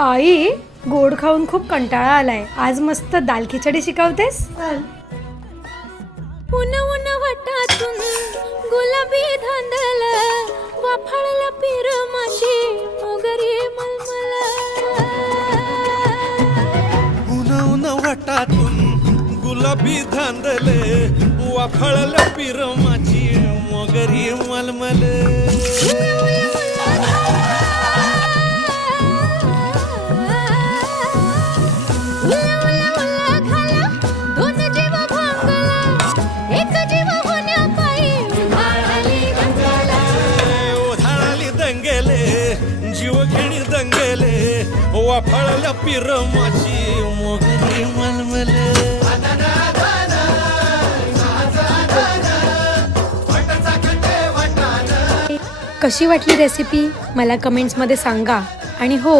आई, गोड खाऊन खूप कंटाळा आलाय. आज मस्त दाल खिचडी शिकवतेस? उन उन वटातून गुलाबी धांदल वाफाळला पिर माशी मोगरी मलमल. उन उन वटातून गुलाबी धांदले वाफळल्या पिरमाची मोगरी मलमल. जीव घेणी दंगेले वाफळल्या पिरमाची मोगरी मलमल. कशी वाटली रेसिपी मला कमेंट्समध्ये सांगा. आणि हो,